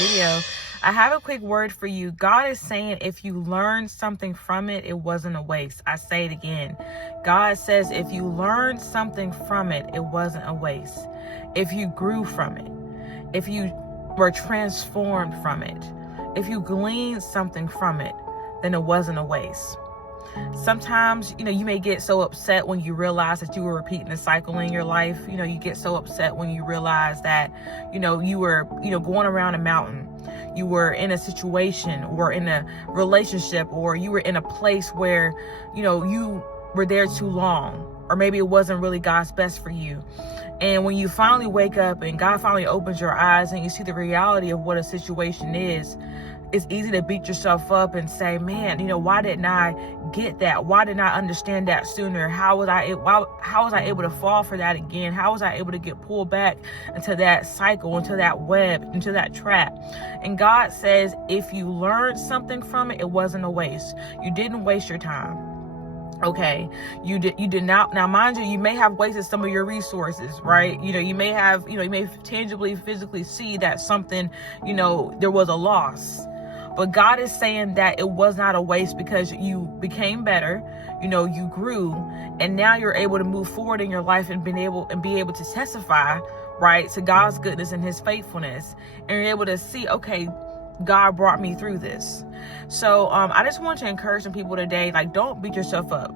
video. I have a quick word for you. God is saying if you learned something from it, it wasn't a waste. I say it again. God says if you learned something from it, it wasn't a waste. If you grew from it, if you were transformed from it, if you gleaned something from it, then it wasn't a waste. Sometimes, you may get so upset when you realize that you were repeating the cycle in your life. You get so upset when you realize that, you were, going around a mountain. You were in a situation or in a relationship, or you were in a place where, you were there too long, or maybe it wasn't really God's best for you. And when you finally wake up and God finally opens your eyes and you see the reality of what a situation is, it's easy to beat yourself up and say, man, why didn't I get that? Why didn't I understand that sooner? How was I able to fall for that again? How was I able to get pulled back into that cycle, into that web, into that trap? And God says, if you learned something from it, it wasn't a waste. You didn't waste your time. Okay, you did not. Now, mind you, you may have wasted some of your resources, right? You may have, you may tangibly, physically see that something, there was a loss. But God is saying that it was not a waste because you became better, you grew, and now you're able to move forward in your life and be able to testify, right, to God's goodness and his faithfulness. And you're able to see, okay, God brought me through this. So I just want to encourage some people today, like, don't beat yourself up,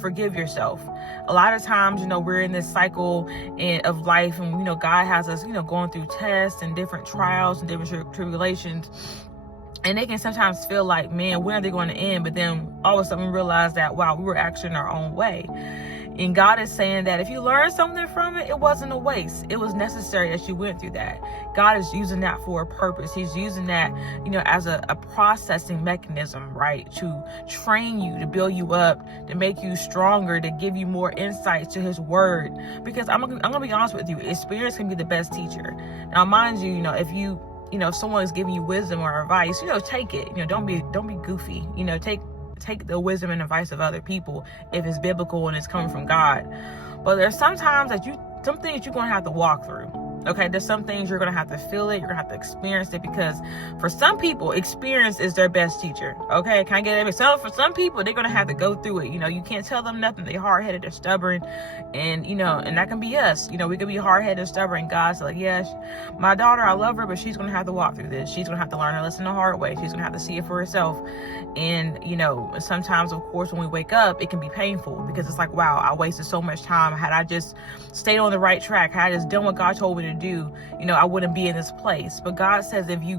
forgive yourself. A lot of times, we're in this cycle of life, and, God has us, going through tests and different trials and different tribulations. And they can sometimes feel like, man, when are they going to end? But then all of a sudden we realize that, wow, we were actually in our own way. And God is saying that if you learned something from it, it wasn't a waste. It was necessary that you went through that. God is using that for a purpose. He's using that, as a processing mechanism, right? To train you, to build you up, to make you stronger, to give you more insights to his word. Because I'm gonna be honest with you, experience can be the best teacher. Now, mind you, if someone is giving you wisdom or advice, take it. Don't be goofy. Take the wisdom and advice of other people if it's biblical and it's coming from God. But there's sometimes some things you're going to have to walk through. Okay, there's some things you're going to have to feel it. You're going to have to experience it, because for some people, experience is their best teacher. Okay, can I get it? So for some people, they're going to have to go through it. You can't tell them nothing. They're hard-headed, they're stubborn. And, and that can be us. We can be hard-headed and stubborn. And God's like, yes, my daughter, I love her, but she's going to have to walk through this. She's going to have to learn her lesson the hard way. She's going to have to see it for herself. And, sometimes, of course, when we wake up, it can be painful, because it's like, wow, I wasted so much time. Had I just stayed on the right track, had I just done what God told me to do, I wouldn't be in this place. But God says, if you